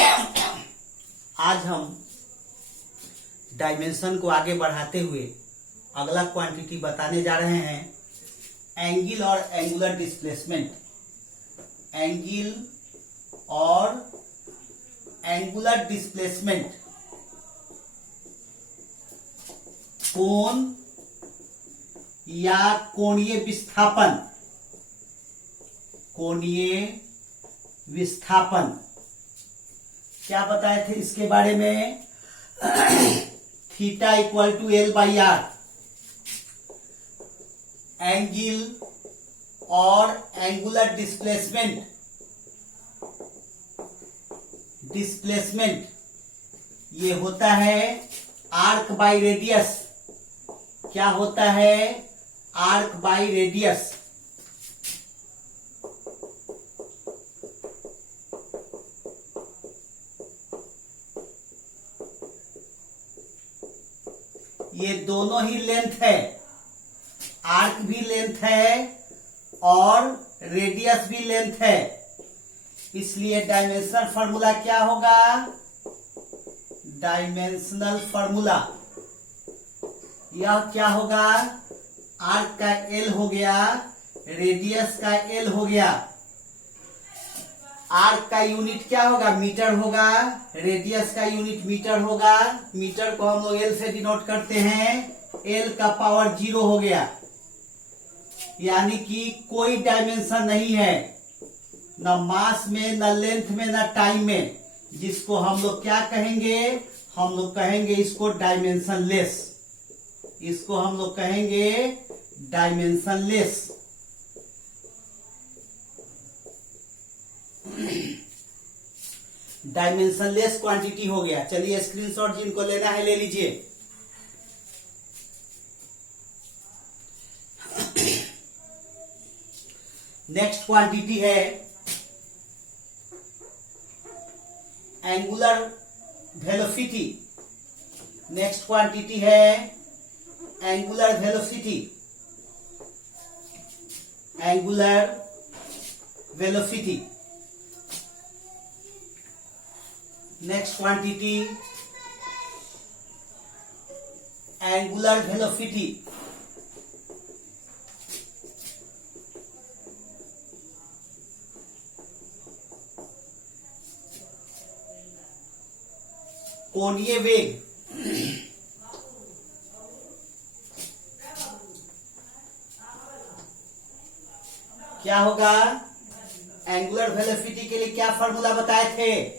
आज हम डायमेंशन को आगे बढ़ाते हुए अगला क्वांटिटी बताने जा रहे हैं एंगल और एंगुलर डिस्प्लेसमेंट। एंगल और एंगुलर डिस्प्लेसमेंट, कोण या कोणीय विस्थापन। कोणीय विस्थापन क्या बताए थे इसके बारे में? Theta equal to L by R. Angle और एंगुलर डिस्प्लेसमेंट, ये होता है आर्क बाई रेडियस। क्या होता है? Arc by radius. ये दोनों ही लेंथ है, आर्क भी लेंथ है और रेडियस भी लेंथ है, इसलिए डायमेंशनल फॉर्मूला क्या होगा? डायमेंशनल फॉर्मूला यह क्या होगा? आर्क का एल हो गया, रेडियस का एल हो गया। आर्क का यूनिट क्या होगा? मीटर होगा। रेडियस का यूनिट मीटर होगा। मीटर को हम लोग एल से डिनोट करते हैं। एल का पावर 0 हो गया, यानी कि कोई डायमेंशन नहीं है, न मास में, न लेंथ में, न टाइम में, जिसको हम लोग क्या कहेंगे? हम लोग कहेंगे इसको डायमेंशनलेस। इसको हम लोग कहेंगे डायमेंशनलेस। डायमेंशनलेस क्वांटिटी हो गया। चलिए स्क्रीनशॉट जिनको लेना है ले लीजिए। नेक्स्ट क्वांटिटी है एंगुलर वेलोसिटी। नेक्स्ट क्वांटिटी है angular velocity. Angular velocity. Next quantity angular velocity. कोणीय वेग। क्या होगा? एंगुलर वेलोसिटी के लिए क्या फॉर्मूला बताए थे?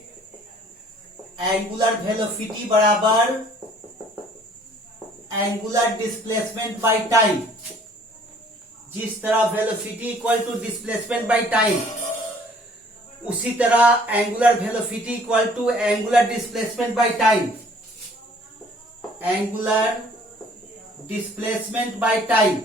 एंगुलर वेलोसिटी बराबर एंगुलर डिस्प्लेसमेंट बाय टाइम। जिस तरह velocity equal to displacement by time, उसी तरह angular velocity equal to angular displacement by time. Angular displacement by time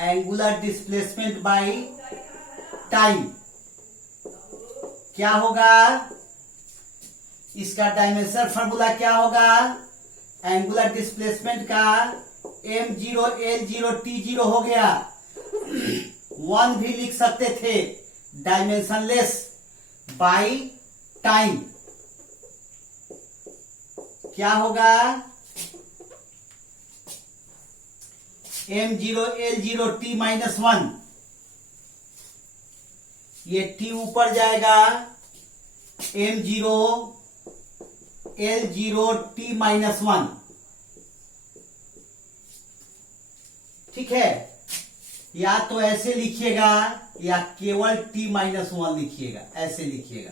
angular displacement by time क्या होगा? इसका डायमेंशन फॉर्मूला क्या होगा? एंगुलर डिस्प्लेसमेंट का m0 l0 t0 हो गया। 1 भी लिख सकते थे, डायमेंशनलेस बाय टाइम। क्या होगा? m0 l0 t -1। ये t ऊपर जाएगा, m0 l0 t -1। ठीक है? या तो ऐसे लिखिएगा या केवल t -1 लिखिएगा, ऐसे लिखिएगा।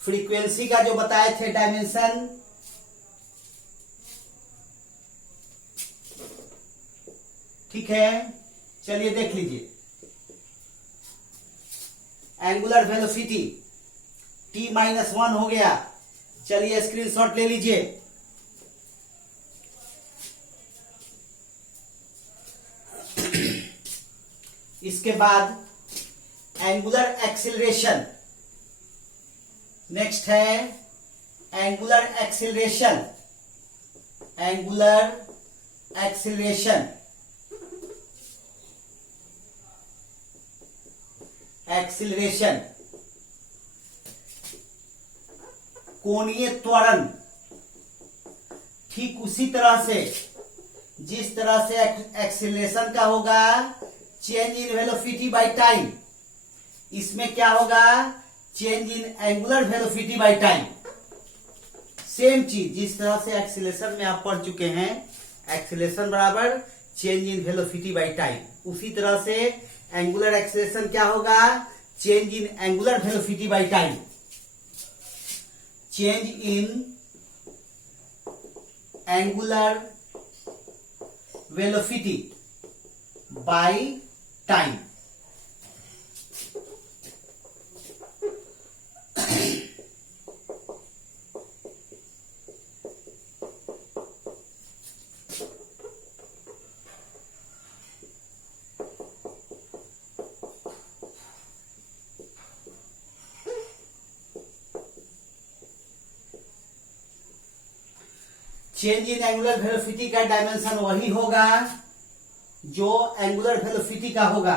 फ्रीक्वेंसी का जो बताए थे डायमेंशन, ठीक है? चलिए देख लीजिए। एंगुलर वेलोसिटी t -1 हो गया। चलिए स्क्रीनशॉट ले लीजिए। इसके बाद एंगुलर एक्सीलरेशन। नेक्स्ट है angular acceleration. Angular acceleration, acceleration कोणीय त्वरण। ठीक उसी तरह से जिस तरह से एक्सीलरेशन का होगा change in velocity by time, इसमें क्या होगा change in angular velocity by time. Same चीज जिस तरह से एक्सीलरेशन में आप पढ़ चुके हैं, एक्सीलरेशन बराबर change in velocity bye time, उसी तरह से एंगुलर एक्सीलरेशन क्या होगा change in angular velocity by time. Change in angular velocity by time. Change in angular velocity का डायमेंशन वही होगा जो एंगुलर वेलोसिटी का होगा।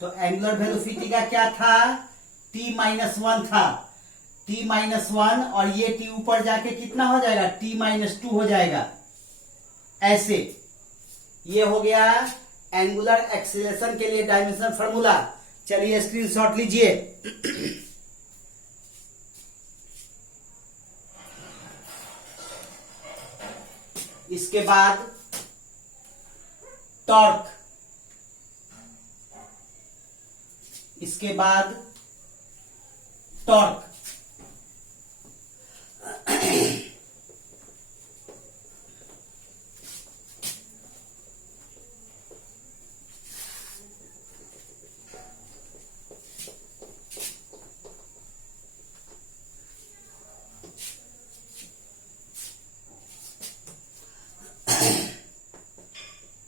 तो एंगुलर वेलोसिटी का क्या था t-1 था, t-1 और ये t ऊपर जाके कितना हो जाएगा t-2 हो जाएगा। ऐसे ये हो गया एंगुलर एक्सीलरेशन के लिए डायमेंशन फार्मूला। चलिए स्क्रीनशॉट लीजिए। इसके बाद टॉर्क, इसके बाद टॉर्क।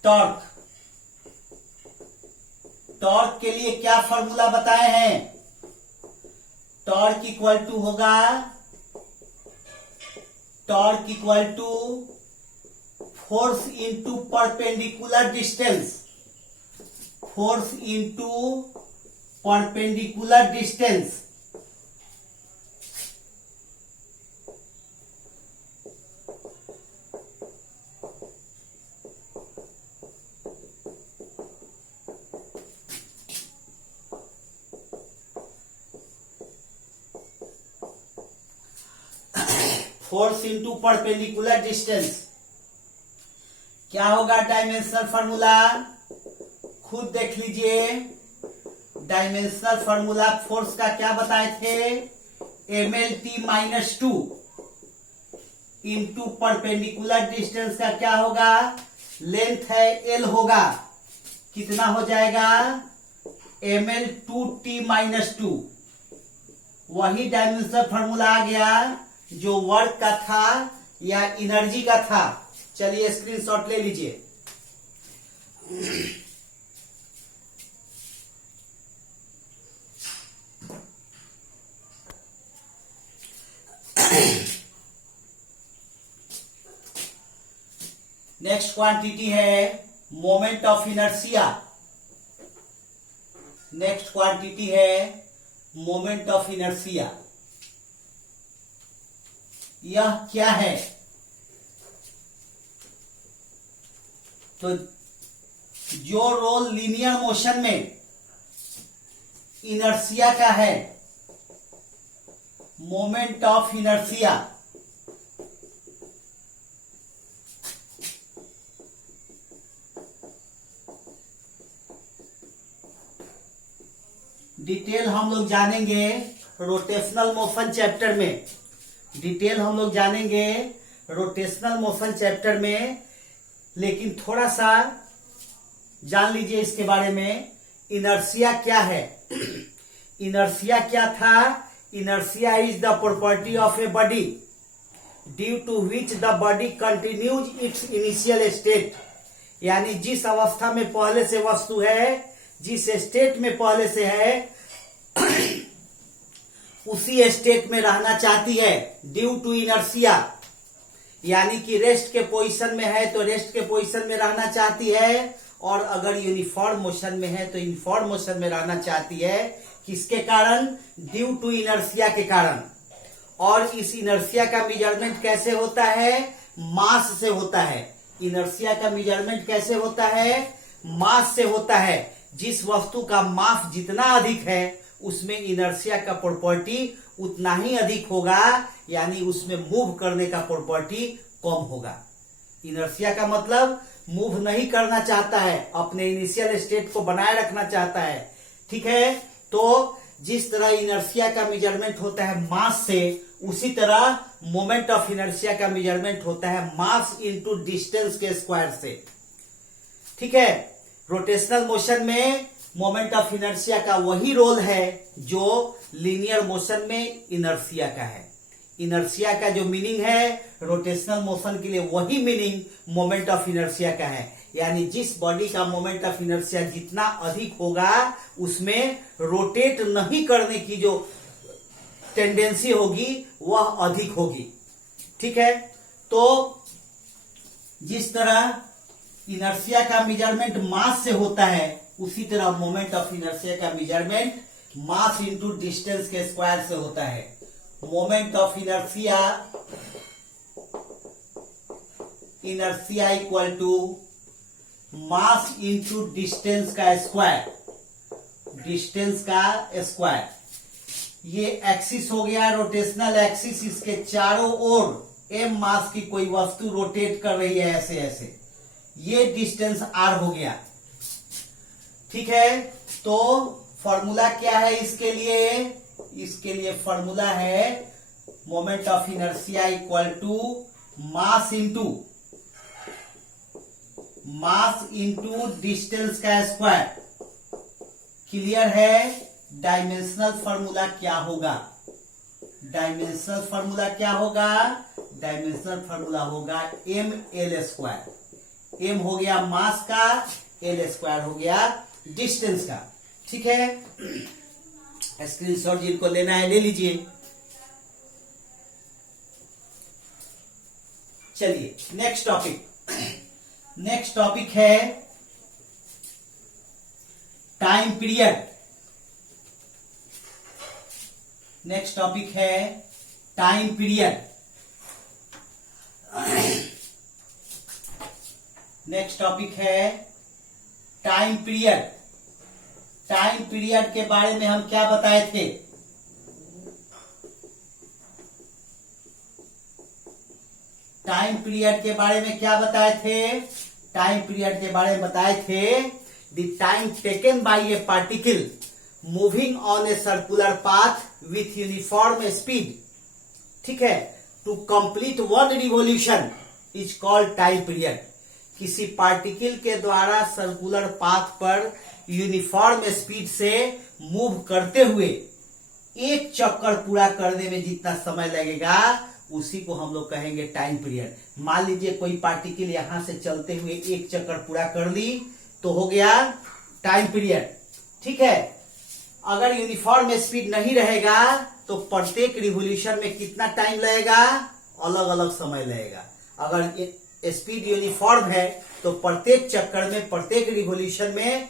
टॉर्क, टॉर्क के लिए क्या फॉर्मूला बताए हैं? टॉर्क इक्वल टू होगा, torque equal to force into perpendicular distance, force into perpendicular distance. Force into perpendicular distance क्या होगा डायमेंशनल फार्मूला? खुद देख लीजिए। डायमेंशनल फार्मूला फोर्स का क्या बताए थे? mlt-2 इंटू परपेंडिकुलर डिस्टेंस का क्या होगा? लेंथ है l होगा, कितना हो जाएगा? ml2t-2। वही डायमेंशनल फार्मूला आ गया जो वर्क का था या एनर्जी का था। चलिए स्क्रीनशॉट ले लीजिए। नेक्स्ट क्वांटिटी है moment of inertia. Next quantity है मोमेंट ऑफ इनर्शिया। यह क्या है? तो जो रोल लीनियर मोशन में इनर्शिया का है, मोमेंट ऑफ इनर्शिया, डिटेल हम लोग जानेंगे रोटेशनल मोशन चैप्टर में। डिटेल हम लोग जानेंगे रोटेशनल मोशन चैप्टर में, लेकिन थोड़ा सा जान लीजिए इसके बारे में। इनर्शिया क्या है? इनर्शिया क्या था? Inertia is the property of a body due to which the body continues its initial state. यानी जिस अवस्था में पहले से वस्तु है, जिस स्टेट में पहले से है, उसी स्टेट में रहना चाहती है ड्यू टू इनर्शिया, यानी कि रेस्ट के पोजीशन में है तो रेस्ट के पोजीशन में रहना चाहती है, और अगर यूनिफॉर्म मोशन में है तो यूनिफॉर्म मोशन में रहना चाहती है। किसके कारण? ड्यू टू इनर्शिया के कारण। और इस इनर्शिया का मेजरमेंट कैसे होता है? मास से होता है। इनर्शिया का मेजरमेंट कैसे होता है? मास से होता है। जिस वस्तु का मास जितना अधिक है उसमें इनर्शिया का प्रॉपर्टी उतना ही अधिक होगा, यानी उसमें मूव करने का प्रॉपर्टी कम होगा। इनर्शिया का मतलब मूव नहीं करना चाहता है, अपने इनिशियल स्टेट को बनाए रखना चाहता है। ठीक है, तो जिस तरह इनर्शिया का मेजरमेंट होता है मास से, उसी तरह मोमेंट ऑफ इनर्शिया का मेजरमेंट होता है मास इनटू डिस्टेंस के स्क्वायर से। ठीक है, रोटेशनल मोशन में मोमेंट ऑफ इनर्शिया का वही रोल है जो लीनियर मोशन में इनर्शिया का है। इनर्शिया का जो मीनिंग है रोटेशनल मोशन के लिए वही मीनिंग मोमेंट ऑफ इनर्शिया का है, यानी जिस बॉडी का मोमेंट ऑफ इनर्शिया जितना अधिक होगा उसमें रोटेट नहीं करने की जो टेंडेंसी होगी वह अधिक होगी। ठीक है, तो जिस तरह इनर्शिया का मेजरमेंट मास से होता है उसी तरह मोमेंट ऑफ इनर्शिया का मेजरमेंट मास इंटू डिस्टेंस के स्क्वायर से होता है। Moment of inertia equal to mass into distance का स्क्वायर, डिस्टेंस का स्क्वायर। ये एक्सिस हो गया रोटेशनल एक्सिस, इसके चारों ओर एम मास की कोई वस्तु रोटेट कर रही है ऐसे ऐसे, ये डिस्टेंस आर हो गया। ठीक है, तो फॉर्मूला क्या है इसके लिए? इसके लिए फॉर्मूला है moment of inertia equal to mass into distance का स्क्वायर। क्लियर है? डायमेंशनल फॉर्मूला क्या होगा? डायमेंशनल फॉर्मूला क्या होगा? डायमेंशनल फॉर्मूला होगा एम एल स्क्वायर। एम हो गया मास का, एल स्क्वायर हो गया डिस्टेंस का। ठीक है, स्क्रीनशॉट जिनको लेना है ले लीजिए। चलिए नेक्स्ट टॉपिक। नेक्स्ट टॉपिक है टाइम पीरियड। नेक्स्ट टॉपिक है टाइम पीरियड। नेक्स्ट टॉपिक है टाइम पीरियड। टाइम पीरियड के बारे में हम क्या बताए थे? टाइम पीरियड के बारे में क्या बताए थे? टाइम पीरियड के बारे में बताए थे the time taken by a particle moving on a circular path with uniform speed, ठीक है, to complete one revolution is called time period. किसी पार्टिकल के द्वारा सर्कुलर पाथ पर यूनिफॉर्म स्पीड से मूव करते हुए एक चक्कर पूरा करने में जितना समय लगेगा उसी को हम लोग कहेंगे टाइम पीरियड। मान लीजिए कोई पार्टिकल यहां से चलते हुए एक चक्कर पूरा कर ली तो हो गया टाइम पीरियड। ठीक है, अगर यूनिफॉर्म स्पीड नहीं रहेगा तो प्रत्येक रिवोल्यूशन में कितना टाइम लगेगा? अलग अलग समय लगेगा। अगर स्पीड यूनिफॉर्म है तो प्रत्येक चक्कर में, प्रत्येक रिवोल्यूशन में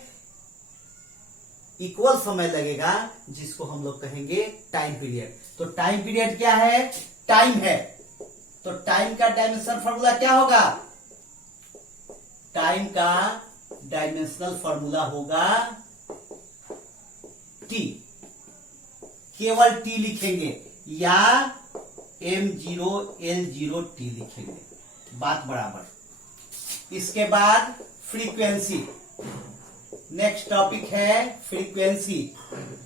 इक्वल समय लगेगा, जिसको हम लोग कहेंगे टाइम पीरियड। तो टाइम पीरियड क्या है? टाइम है। तो टाइम का डायमेंशनल फॉर्मूला क्या होगा? टाइम का डायमेंशनल फॉर्मूला होगा टी। केवल टी लिखेंगे या m0l0 टी लिखेंगे, बात बराबर। इसके बाद फ्रीक्वेंसी। नेक्स्ट टॉपिक है फ्रीक्वेंसी।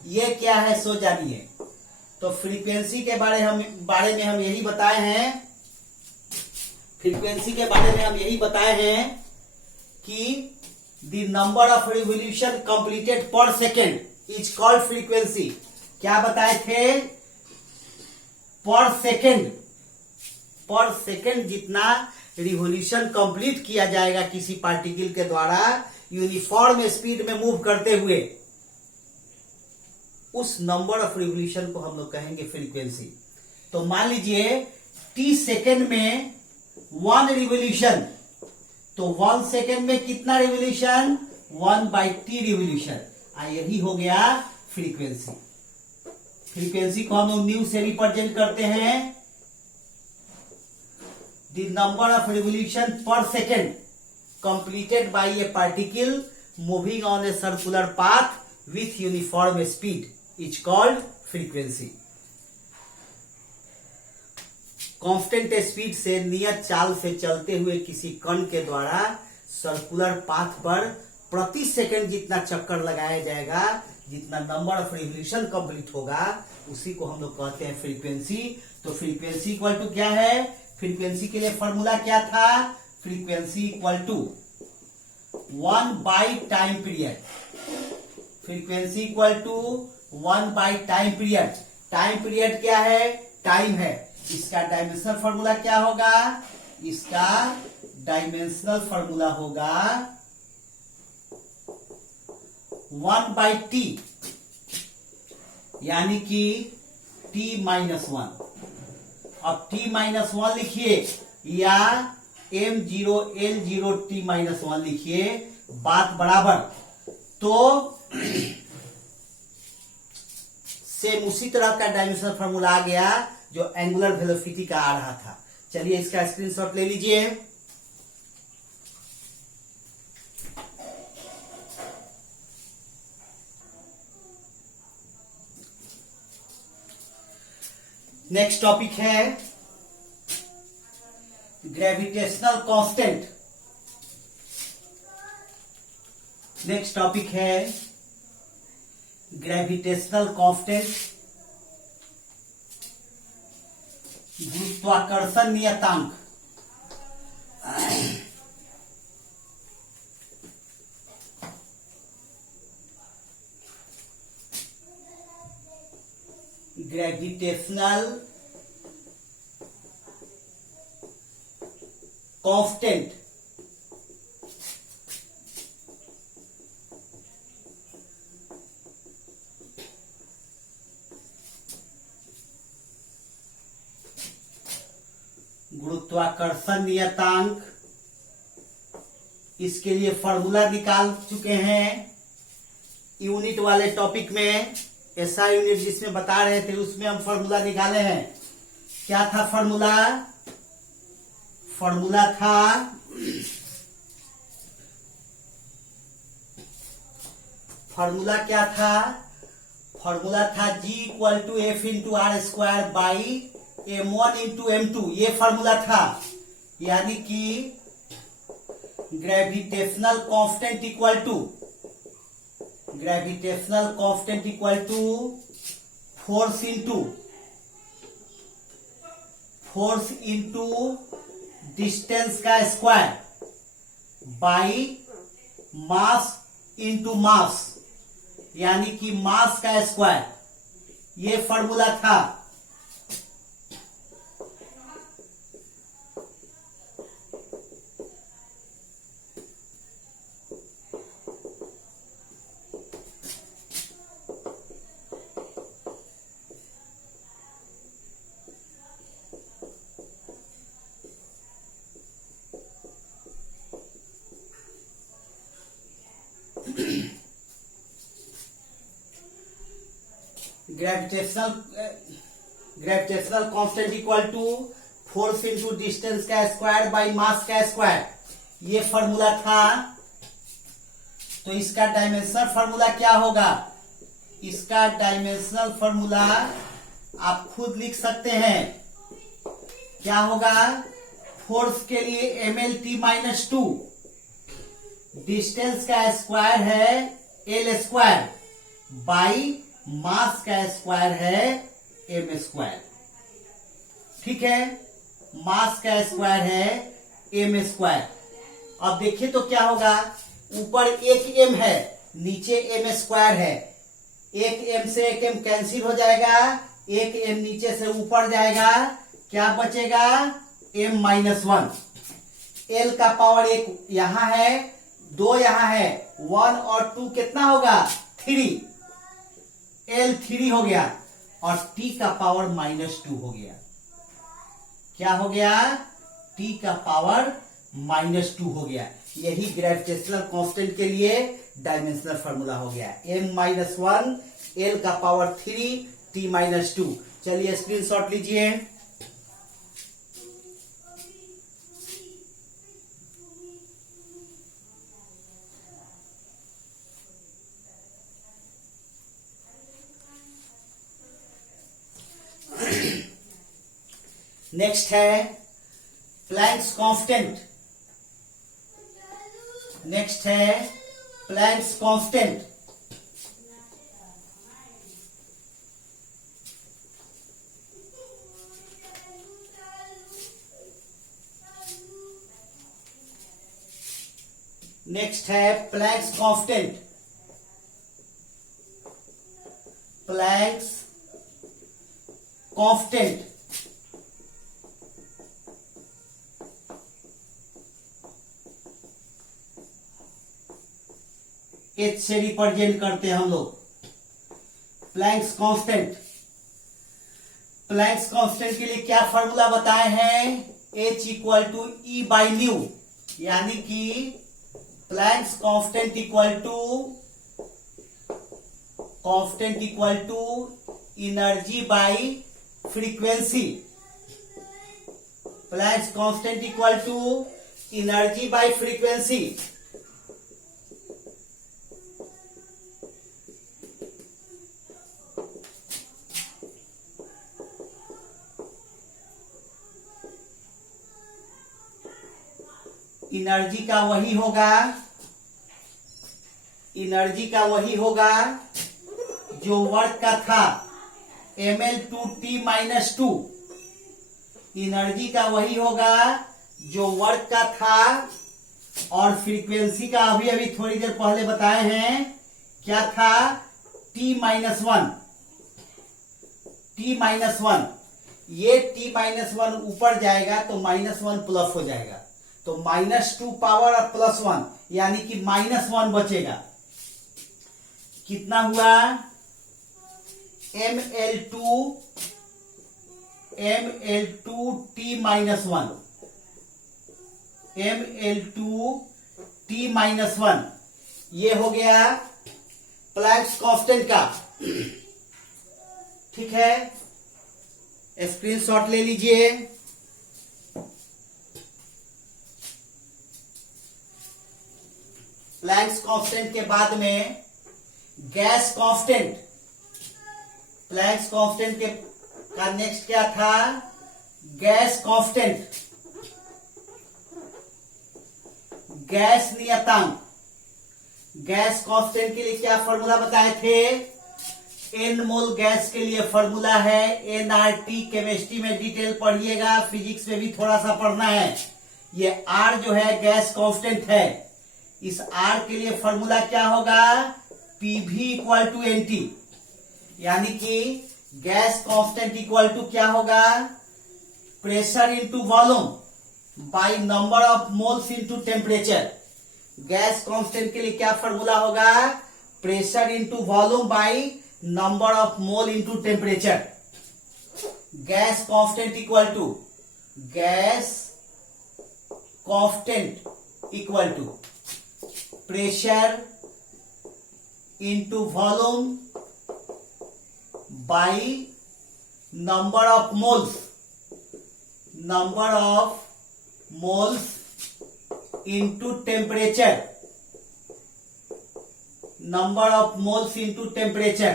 ये क्या है सो जानिए। तो फ्रीक्वेंसी के बारे में हम यही बताए हैं, फ्रीक्वेंसी के बारे में हम यही बताए हैं कि the number of revolution completed पर सेकेंड इज कॉल्ड फ्रीक्वेंसी। क्या बताए थे? पर सेकेंड जितना रिवोल्यूशन कंप्लीट किया जाएगा किसी पार्टिकल के द्वारा यूनिफॉर्म स्पीड में मूव करते हुए, उस नंबर ऑफ रिवोल्यूशन को हम लोग कहेंगे फ्रीक्वेंसी। तो मान लीजिए टी सेकेंड में 1 रिवोल्यूशन, तो 1 सेकेंड में कितना रिवोल्यूशन? 1/t revolution. यही हो गया फ्रीक्वेंसी। फ्रीक्वेंसी को हम लोग न्यू से रिप्रेजेंट करते हैं the number of revolution per second completed by a particle moving on a circular path with uniform speed is called frequency. Constant speed से नियत चाल से चलते हुए किसी कण के द्वारा सर्कुलर पाथ पर प्रति सेकंड जितना चक्कर लगाया जाएगा, जितना नंबर ऑफ रिवोल्यूशन कंप्लीट होगा, उसी को हम लोग कहते हैं फ्रीक्वेंसी। तो फ्रीक्वेंसी इक्वल टू क्या है? फ्रीक्वेंसी के लिए फॉर्मूला क्या था? Frequency equal to 1 by time period. Frequency equal to 1 by time period. Time period क्या है? टाइम है। इसका डायमेंशनल फॉर्मूला क्या होगा? इसका डायमेंशनल फॉर्मूला होगा 1/t, यानी कि t-1। अब t-1 लिखिए या m0l0 t-1 लिखिए, बात बराबर। तो सेम उसी तरह का डायमेंशनल फॉर्मूला आ गया जो एंगुलर वेलोसिटी का आ रहा था। चलिए इसका स्क्रीनशॉट ले लीजिए। नेक्स्ट टॉपिक है ग्रेविटेशनल कांस्टेंट। नेक्स्ट टॉपिक है ग्रेविटेशनल कांस्टेंट, गुरुत्वाकर्षण नियतांक। ग्रेविटेशनल कांस्टेंट गुरुत्वाकर्षण नियतांक, इसके लिए फॉर्मूला निकाल चुके हैं यूनिट वाले टॉपिक में। ऐसा यूनिट जिसमें बता रहे थे उसमें हम फॉर्मूला निकाले हैं। क्या था फॉर्मूला? फॉर्मूला था क्या था? फॉर्मूला था G equal to F into R square by M1 into M2। ये फॉर्मूला था, यानी कि gravitational constant equal to force into distance का square by mass into mass, यानी कि मास का स्क्वायर। ये फॉर्मूला था। Gravitational constant equal to force into distance का स्क्वायर बाई मास का स्क्वायर, ये फॉर्मूला था। तो इसका डायमेंशनल फॉर्मूला क्या होगा? इसका डायमेंशनल फॉर्मूला आप खुद लिख सकते हैं। क्या होगा? फोर्स के लिए mlt-2, डिस्टेंस का स्क्वायर है l स्क्वायर बाई मास का स्क्वायर है m स्क्वायर। ठीक है, मास का स्क्वायर है m स्क्वायर। अब देखिए तो क्या होगा? ऊपर एक m है, नीचे m स्क्वायर है। एक m से एक m कैंसिल हो जाएगा, एक m नीचे से ऊपर जाएगा, क्या बचेगा? m-1। l का पावर 1 यहां है, 2 यहां है, 1 और 2 कितना होगा? 3। L3 हो गया और T का पावर -2 हो गया। क्या हो गया? T का पावर -2 हो गया। यही ग्रेविटेशनल कांस्टेंट के लिए डायमेंशनल फार्मूला हो गया। m-1 L का पावर 3 T -2। चलिए स्क्रीनशॉट लीजिए। नेक्स्ट है प्लैंक्स कांस्टेंट। नेक्स्ट है प्लैंक्स कांस्टेंट। नेक्स्ट है Planck's constant. Planck's constant H से रिप्रेजेंट करते हैं हम लोग। Planck's constant. प्लैंक्स कांस्टेंट के लिए क्या फॉर्मूला बताए हैं? H इक्वल टू E/ν, यानी कि Planck's constant equal to energy by frequency. Planck's constant equal to energy by frequency. Energy का वही होगा जो वर्क का था, ml2T -2। एनर्जी का वही होगा जो वर्क का था, और फ्रीक्वेंसी का अभी थोड़ी देर पहले बताए हैं क्या था? T-1। T-1, ये T-1 ऊपर जाएगा तो -1 प्लस हो जाएगा, तो -2 पावर और +1, यानी कि -1 बचेगा। कितना हुआ? ml2T-1। ml2T-1 ये हो गया प्लैंक्स कांस्टेंट का। ठीक है, स्क्रीनशॉट ले लीजिए। प्लैंक्स कांस्टेंट के बाद में गैस कांस्टेंट। प्लैंक्स कांस्टेंट का नेक्स्ट क्या था? Gas constant. गैस नियतांक। गैस कांस्टेंट के लिए क्या फॉर्मूला बताए थे? एन मोल गैस के लिए फॉर्मूला है nRT। केमिस्ट्री में डिटेल पढ़िएगा, फिजिक्स में भी थोड़ा सा पढ़ना है। ये R जो है गैस कांस्टेंट है। इस R के लिए फॉर्मूला क्या होगा? PV इक्वल टू NT, यानी कि गैस कांस्टेंट इक्वल टू क्या होगा? Pressure into volume by number of moles into temperature. Gas constant के लिए क्या फॉर्मूला होगा? Pressure into volume by number of mole into temperature. Gas constant equal to pressure into volume by number of moles into temperature. Number of moles into temperature.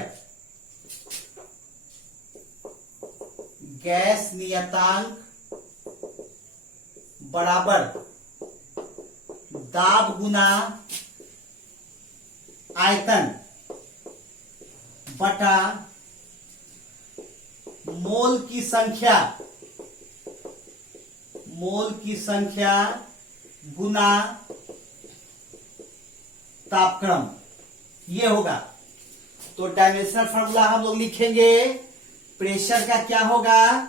गैस नियतांक बराबर दाब गुना आयतन बटा मोल की संख्या गुना तापक्रम, ये होगा। तो डायमेंशनल फार्मूला हम लोग लिखेंगे। प्रेशर का क्या होगा?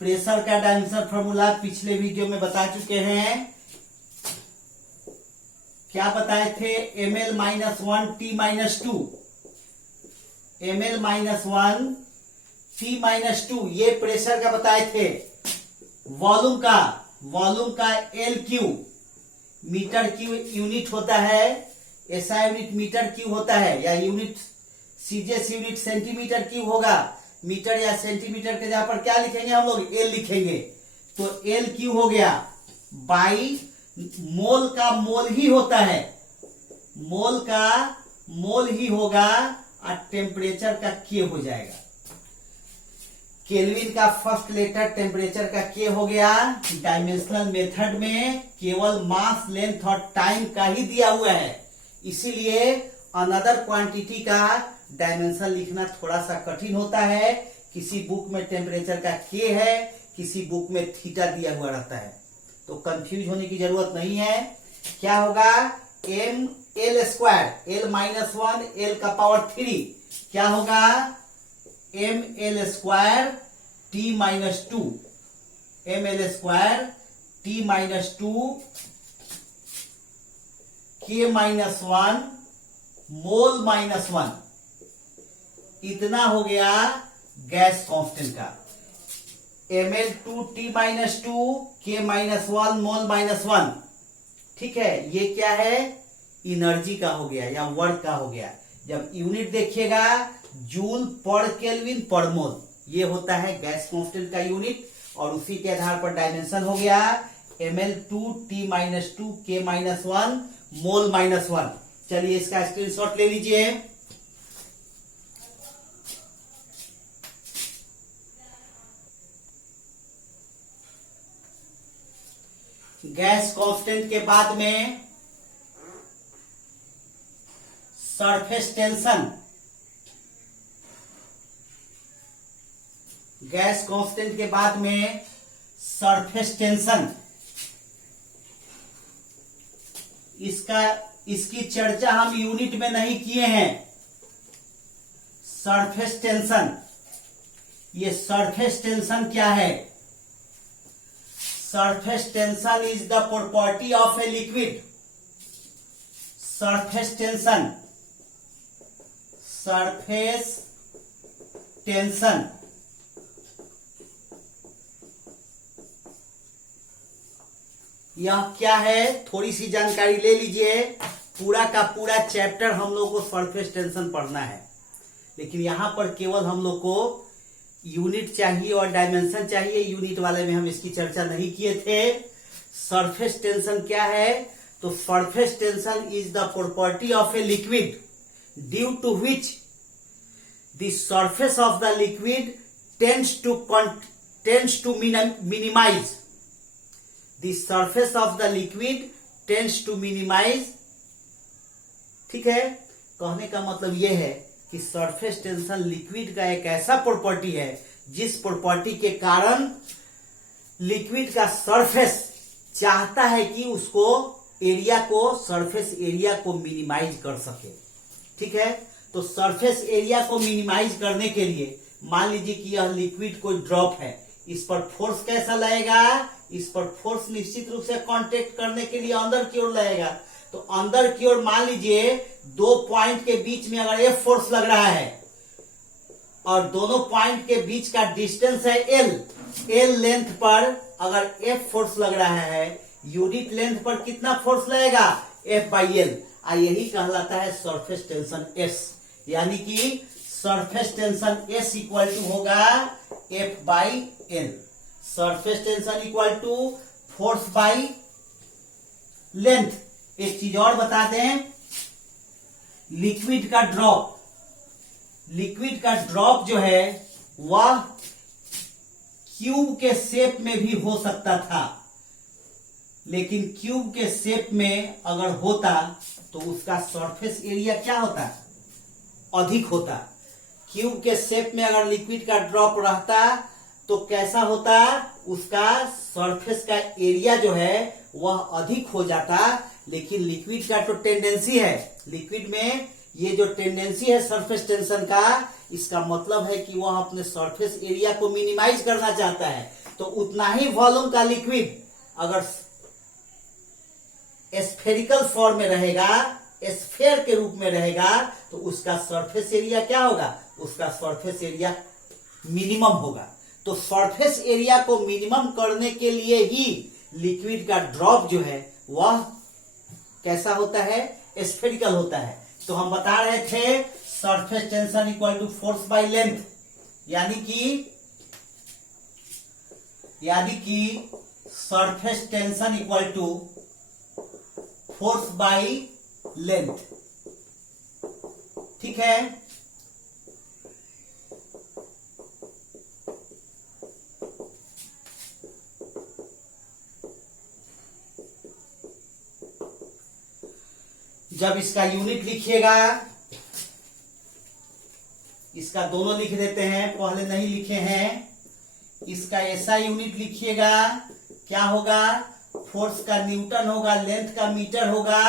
प्रेशर का डायमेंशनल फार्मूला पिछले वीडियो में बता चुके हैं। क्या बताए थे? ml-1 T-2। ml-1 T-2, ये प्रेशर का बताए थे। वॉल्यूम का LQ, मीटर क्यू यूनिट होता है, ऐसा यूनिट मीटर क्यू होता है, या unit CGS unit centimetre cube होगा। मीटर या सेंटीमीटर के जहां पर क्या लिखेंगे हम लोग, एल लिखेंगे। तो एल क्यू हो गया बाई मोल का मोल ही होता है, मोल का मोल ही होगा, और टेम्परेचर का के हो जाएगा। केल्विन का फर्स्ट लेटर टेम्परेचर का के हो गया। डायमेंशनल मेथड में केवल मास, लेंथ और टाइम का ही दिया हुआ है, इसीलिए अनदर क्वांटिटी का डायमेंशन लिखना थोड़ा सा कठिन होता है। किसी बुक में टेम्परेचर का के है, किसी बुक में थीटा दिया हुआ रहता है, तो कंफ्यूज होने की जरूरत नहीं है। क्या होगा, M L square, l-1 l का पावर 3, क्या होगा, M L square T-2, M L square T-2 K-1 mole -1, इतना हो गया गैस कांस्टेंट का। Ml2 T-2 K-1 मोल -1, ठीक है। ये क्या है, एनर्जी का हो गया या वर्क का हो गया। जब यूनिट देखिएगा जूल पर केल्विन पर मोल, ये होता है गैस कांस्टेंट का यूनिट, और उसी के आधार पर डायमेंशन हो गया Ml2 T-2 K-1 मोल -1। चलिए इसका स्क्रीनशॉट ले लीजिए। गैस कांस्टेंट के बाद में सरफेस टेंशन, गैस कांस्टेंट के बाद में सरफेस टेंशन, इसकी चर्चा हम यूनिट में नहीं किए हैं। सरफेस टेंशन, ये सरफेस टेंशन क्या है, surface tension is the property of a liquid. Surface tension, surface tension यह क्या है, थोड़ी सी जानकारी ले लीजिए। पूरा का पूरा चैप्टर हम लोग को सरफेस टेंशन पढ़ना है, लेकिन यहां पर केवल हम लोग को यूनिट चाहिए और डायमेंशन चाहिए। यूनिट वाले में हम इसकी चर्चा नहीं किए थे। सरफेस टेंशन क्या है, तो surface tension is the property of a liquid due to which the surface of the liquid tends to minimise, the surface of the liquid tends to minimise. ठीक है, कहने का मतलब यह है कि सरफेस टेंशन लिक्विड का एक ऐसा प्रॉपर्टी है जिस प्रॉपर्टी के कारण लिक्विड का सरफेस चाहता है कि उसको एरिया को, सरफेस एरिया को मिनिमाइज कर सके। ठीक है, तो सरफेस एरिया को मिनिमाइज करने के लिए मान लीजिए कि यह लिक्विड कोई ड्रॉप है, इस पर फोर्स कैसा लगेगा, इस पर फोर्स निश्चित रूप से कांटेक्ट करने के लिए अंदर की ओर लगेगा। तो अंदर की ओर मान लीजिए दो पॉइंट के बीच में अगर F फोर्स लग रहा है और दोनों पॉइंट के बीच का डिस्टेंस है L लेंथ पर अगर F फोर्स लग रहा है, यूनिट लेंथ पर कितना फोर्स लगेगा, F/L, यही कहलाता है सरफेस टेंशन S। यानी कि surface tension S equal to होगा F/L। Surface tension equal to force by length. एक चीज और बता दें, लिक्विड का ड्रॉप जो है वह क्यूब के शेप में भी हो सकता था, लेकिन क्यूब के शेप में अगर होता तो उसका सरफेस एरिया क्या होता, अधिक होता। क्यूब के शेप में अगर लिक्विड का ड्रॉप रहता तो कैसा होता, उसका सरफेस का एरिया जो है वह अधिक हो जाता। लेकिन लिक्विड का तो टेंडेंसी है, लिक्विड में ये जो टेंडेंसी है सरफेस टेंशन का, इसका मतलब है कि वह अपने सरफेस एरिया को मिनिमाइज करना चाहता है। तो उतना ही वॉल्यूम का लिक्विड अगर स्फेरिकल फॉर्म में रहेगा, स्फेयर के रूप में रहेगा, तो उसका सरफेस एरिया क्या होगा, उसका सरफेस एरिया मिनिमम होगा। तो सरफेस एरिया को मिनिमम करने के लिए ही लिक्विड का ड्रॉप जो है वह कैसा होता है, स्फेरिकल होता है। तो हम बता रहे थे surface tension equal to force by length, यानी कि surface tension equal to force by length. ठीक है, जब इसका यूनिट लिखिएगा, इसका दोनों लिख देते हैं, पहले नहीं लिखे हैं। इसका ऐसा यूनिट लिखिएगा, क्या होगा, फोर्स का न्यूटन होगा, लेंथ का मीटर होगा,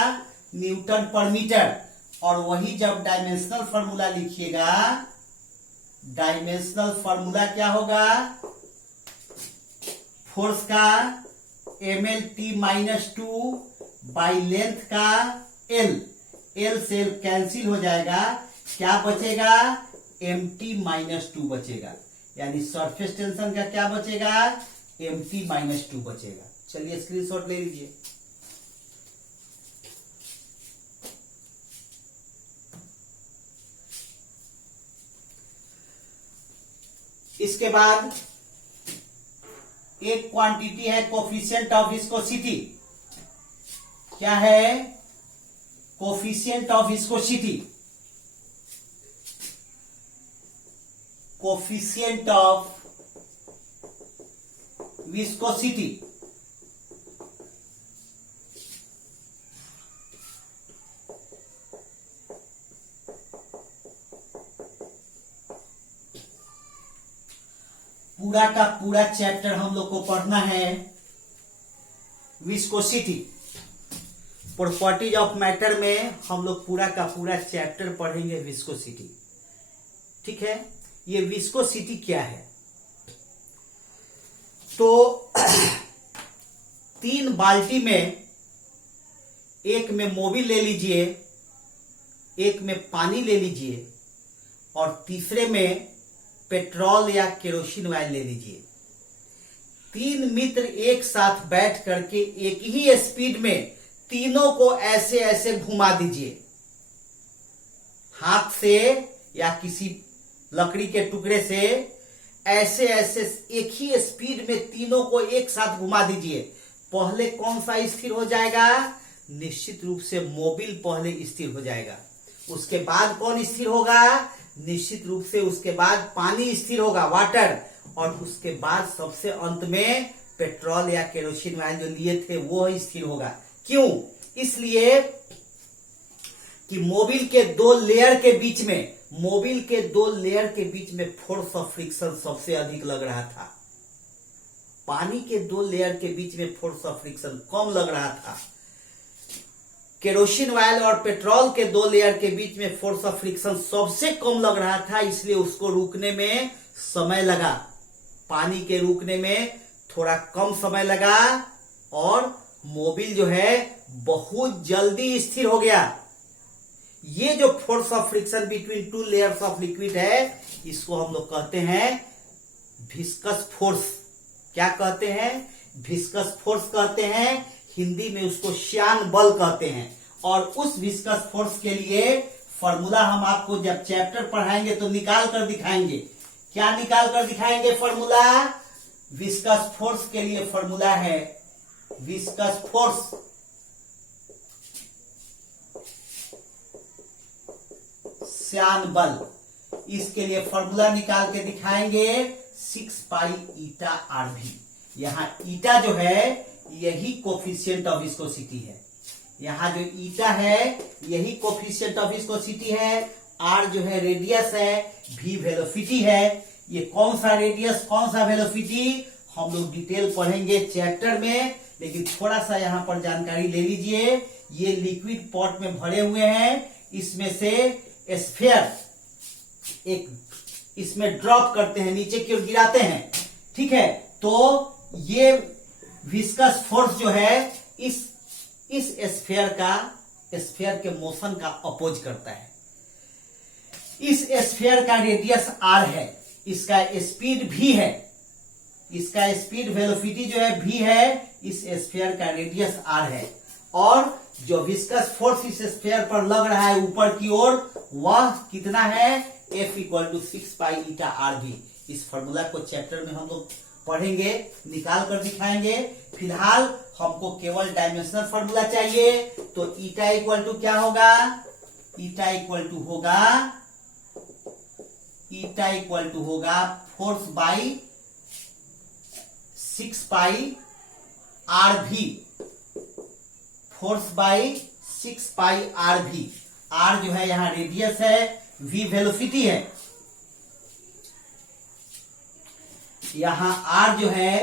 न्यूटन पर मीटर। और वही जब डायमेंशनल फॉर्मूला लिखिएगा, डायमेंशनल फॉर्मूला क्या होगा, फोर्स का mlt-2 बाई लेंथ का l से l कैंसिल हो जाएगा, क्या बचेगा, mt-2 बचेगा। यानी सरफेस टेंशन का क्या बचेगा, mt-2 बचेगा। चलिए स्क्रीनशॉट ले लीजिए। इसके बाद एक क्वांटिटी है कोफिशिएंट ऑफ विस्कोसिटी। क्या है, coefficient of viscosity. Coefficient of viscosity पूरा का पूरा चैप्टर हम लोग को पढ़ना है विस्कोसिटी। प्रॉपर्टीज ऑफ मैटर में हम लोग पूरा का पूरा चैप्टर पढ़ेंगे विस्कोसिटी। ठीक है, ये विस्कोसिटी क्या है, तो 3 बाल्टी में, एक में मोबिल ले लीजिए, एक में पानी ले लीजिए और तीसरे में पेट्रोल या केरोसिन ऑयल ले लीजिए। 3 मित्र एक साथ बैठ करके एक ही स्पीड में तीनों को ऐसे ऐसे घुमा दीजिए, हाथ से या किसी लकड़ी के टुकड़े से ऐसे ऐसे एक ही स्पीड में तीनों को एक साथ घुमा दीजिए। पहले कौन सा स्थिर हो जाएगा, निश्चित रूप से मोबिल पहले स्थिर हो जाएगा। उसके बाद कौन स्थिर होगा, निश्चित रूप से उसके बाद पानी स्थिर होगा, वाटर। और उसके बाद सबसे अंत में पेट्रोल या केरोसिन ऑयल जो लिए थे वो स्थिर होगा। क्यों, इसलिए कि मोबिल के 2 लेयर के बीच में फोर्स ऑफ फ्रिक्शन सबसे अधिक लग रहा था। पानी के 2 लेयर के बीच में फोर्स ऑफ फ्रिक्शन कम लग रहा था। केरोसिन ऑयल और पेट्रोल के 2 लेयर के बीच में फोर्स ऑफ फ्रिक्शन सबसे कम लग रहा था, इसलिए उसको रुकने में समय लगा। पानी के रुकने में थोड़ा कम समय लगा और मोबिल जो है बहुत जल्दी स्थिर हो गया। ये जो force of friction between 2 layers of liquid है, इसको हम लोग कहते हैं विस्कस फोर्स। क्या कहते हैं, विस्कस फोर्स कहते हैं। हिंदी में उसको श्यान बल कहते हैं। और उस विस्कस फोर्स के लिए फॉर्मूला हम आपको जब चैप्टर पढ़ाएंगे तो निकाल कर दिखाएंगे। क्या निकाल कर दिखाएंगे फॉर्मूला, विस्कस फोर्स के लिए फॉर्मूला है विस्कस फोर्स श्यान बल। इसके लिए फॉर्मूला निकाल के दिखाएंगे 6 पाई ईटा RV। यहां ईटा जो है यही कोफिशिएंट ऑफ विस्कोसिटी है। यहां जो ईटा है यही कोफिशिएंट ऑफ विस्कोसिटी है। R जो है रेडियस है, V वेलोसिटी है। ये कौन सा रेडियस कौन सा वेलोसिटी हम लोग डिटेल पढ़ेंगे चैप्टर में, लेकिन थोड़ा सा यहां पर जानकारी ले लीजिए। ये लिक्विड पॉट में भरे हुए हैं, इसमें से स्फीयर एक इसमें ड्रॉप करते हैं, नीचे की ओर गिराते हैं। ठीक है, तो ये विस्कस फोर्स जो है इस स्फीयर के मोशन का अपोज करता है। इस स्फीयर का रेडियस r है, इसका स्पीड v है, इसका स्पीड वेलोसिटी जो है v है, इस स्फीयर का रेडियस r है, और जो विस्कस फोर्स इस स्फीयर पर लग रहा है ऊपर की ओर वह कितना है, F equal to 6 pi eta R भी। इस फॉर्मूला को चैप्टर में हम लोग पढ़ेंगे, निकाल कर दिखाएंगे। फिलहाल हमको केवल डायमेंशनल फॉर्मूला चाहिए, तो ईटा इक्वल टू क्या होगा, ईटा इक्वल टू होगा, ईटा इक्वल टू होगा फोर्स बाई 6 पाई आर भी, फोर्स बाई 6 पाई आर भी। आर जो है यहां रेडियस है, वी वेलोसिटी है, यहां आर जो है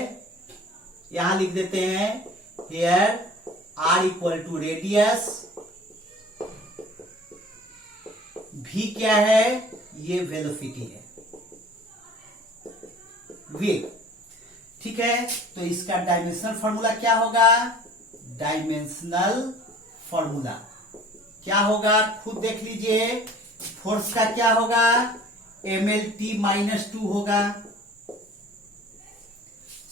यहां लिख देते हैं, here R equal to radius, भी क्या है, ये वेलोसिटी है, वेग। ठीक है, तो इसका डायमेंशनल फॉर्मूला क्या होगा, डायमेंशनल फॉर्मूला क्या होगा, खुद देख लीजिए। फोर्स का क्या होगा, MLT माइनस 2 होगा।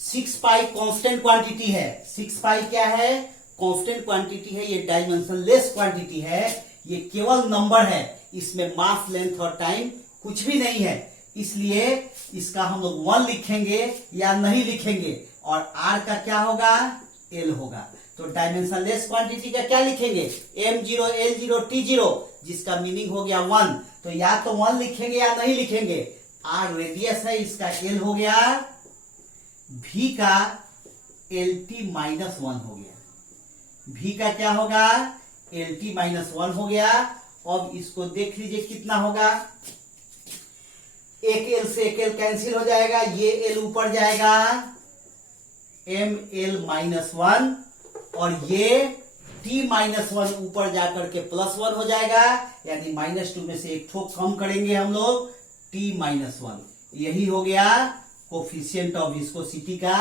6 पाई कांस्टेंट क्वांटिटी है, 6 पाई क्या है, कांस्टेंट क्वांटिटी है, ये डायमेंशनलेस क्वांटिटी है, ये केवल नंबर है, इसमें मास, लेंथ और टाइम कुछ भी नहीं है, इसलिए इसका हम लोग 1 लिखेंगे या नहीं लिखेंगे, और R का क्या होगा, L होगा। तो डायमेंशनलेस क्वांटिटी का क्या लिखेंगे, M0 L0 T0, जिसका मीनिंग हो गया 1, तो या तो 1 लिखेंगे या नहीं लिखेंगे। R रेडियस है, इसका L हो गया, V का LT माइनस 1 हो गया, V का क्या होगा, LT माइनस 1 हो गया। अब इसको देख लीजिए कितना होगा, एक L से एक L कैंसिल हो जाएगा, ये L ऊपर जाएगा, ML माइनस 1, और ये T माइनस 1 ऊपर जाकर के प्लस 1 हो जाएगा, यानी -2 में से एक ठोक कम करेंगे हम लोग, T माइनस 1। यही हो गया कोफिशिएंट ऑफ विस्कोसिटी का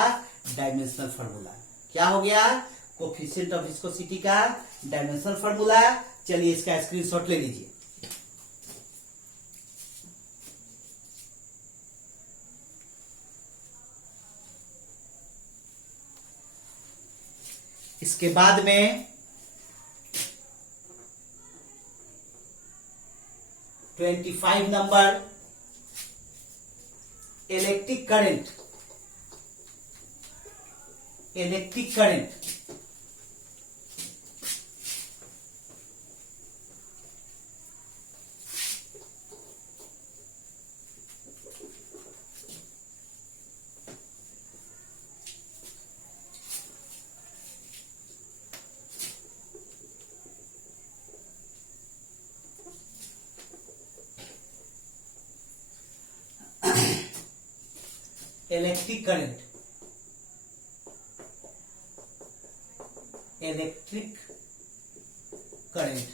डायमेंशनल फॉर्मूला। क्या हो गया, कोफिशिएंट ऑफ विस्कोसिटी का डायमेंशनल फॉर्मूला। चलिए इसका स्क्रीनशॉट ले लीजिए। इसके बाद में 25 number, electric current, electric current. Electric current, electric current.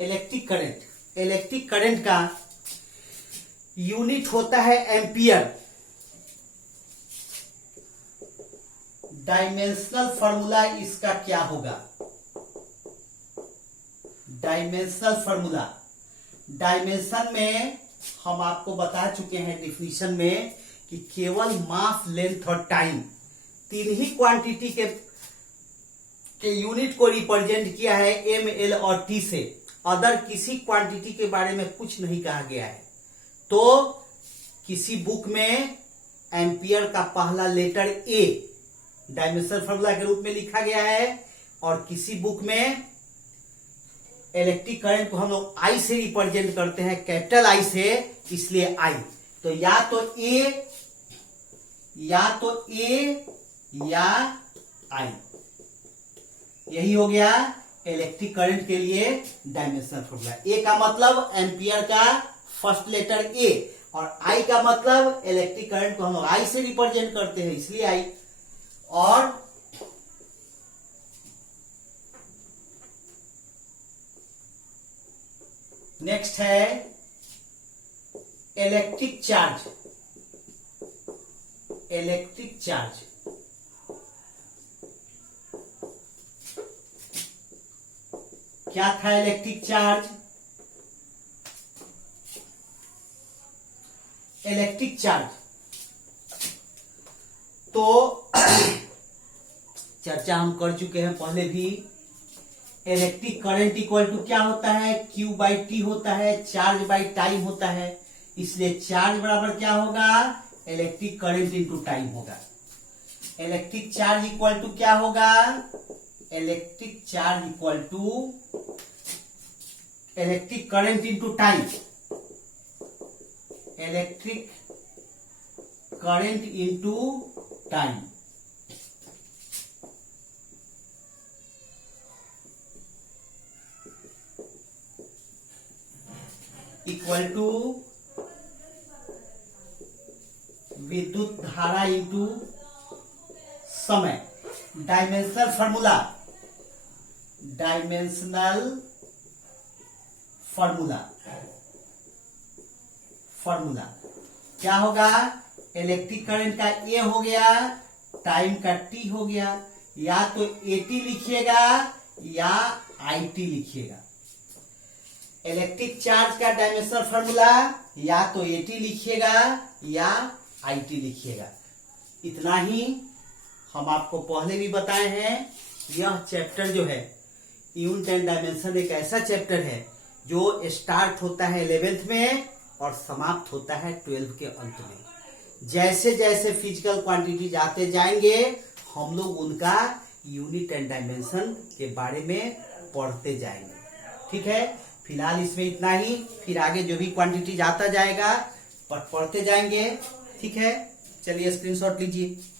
Electric current, electric current का यूनिट होता है एम्पियर। डायमेंशनल फॉर्मूला इसका क्या होगा, डायमेंशनल फॉर्मूला, डायमेंशन में हम आपको बता चुके हैं डिफिनीशन में कि केवल मास, लेंथ और टाइम, तीन ही क्वांटिटी के यूनिट को रिप्रेजेंट किया है M, L और T से। अदर किसी क्वांटिटी के बारे में कुछ नहीं कहा गया है। तो किसी बुक में एम्पियर का पहला लेटर A डायमेंशनल फॉर्मूला के रूप में लिखा गया है, और किसी बुक में इलेक्ट्रिक करंट को हम लोग I से रिप्रेजेंट करते हैं, कैपिटल I से, इसलिए I। तो या तो A या I, यही हो गया इलेक्ट्रिक करंट के लिए डायमेंशनल फॉर्मूला। A का मतलब एम्पियर का फर्स्ट लेटर A, और I का मतलब इलेक्ट्रिक करंट को हम लोग I से रिप्रेजेंट करते हैं, इसलिए I। और नेक्स्ट है इलेक्ट्रिक चार्ज, इलेक्ट्रिक चार्ज। क्या था इलेक्ट्रिक चार्ज? इलेक्ट्रिक चार्ज तो चर्चा हम कर चुके हैं पहले भी। इलेक्ट्रिक करंट इक्वल टू क्या होता है? Q बाई टी होता है, चार्ज बाई टाइम होता है। इसलिए चार्ज बराबर क्या होगा? इलेक्ट्रिक करंट इंटू टाइम होगा। इलेक्ट्रिक चार्ज इक्वल टू क्या होगा? Electric charge equal to electric current into time. Electric current into time equal to विद्युत धारा इंटू समय। डायमेंशनल फॉर्मूला, फॉर्मूला क्या होगा? इलेक्ट्रिक करंट का ए हो गया, टाइम का टी हो गया। या तो एटी लिखिएगा या आईटी लिखिएगा। इलेक्ट्रिक चार्ज का डायमेंशनल फॉर्मूला या तो एटी लिखिएगा या आईटी लिखिएगा। इतना ही हम आपको पहले भी बताए हैं। यह चैप्टर जो है यूनिट एंड डायमेंशन एक ऐसा चैप्टर है जो स्टार्ट होता है 11th में और समाप्त होता है 12th के अंत में। जैसे जैसे फिजिकल क्वांटिटीज आते जाएंगे हम लोग उनका यूनिट एंड डायमेंशन के बारे में पढ़ते जाएंगे। ठीक है, फिलहाल इसमें इतना ही। फिर आगे जो भी क्वांटिटीज आता जाएगा पढ़ते जाएंगे। ठीक है, चलिए स्क्रीनशॉट लीजिए।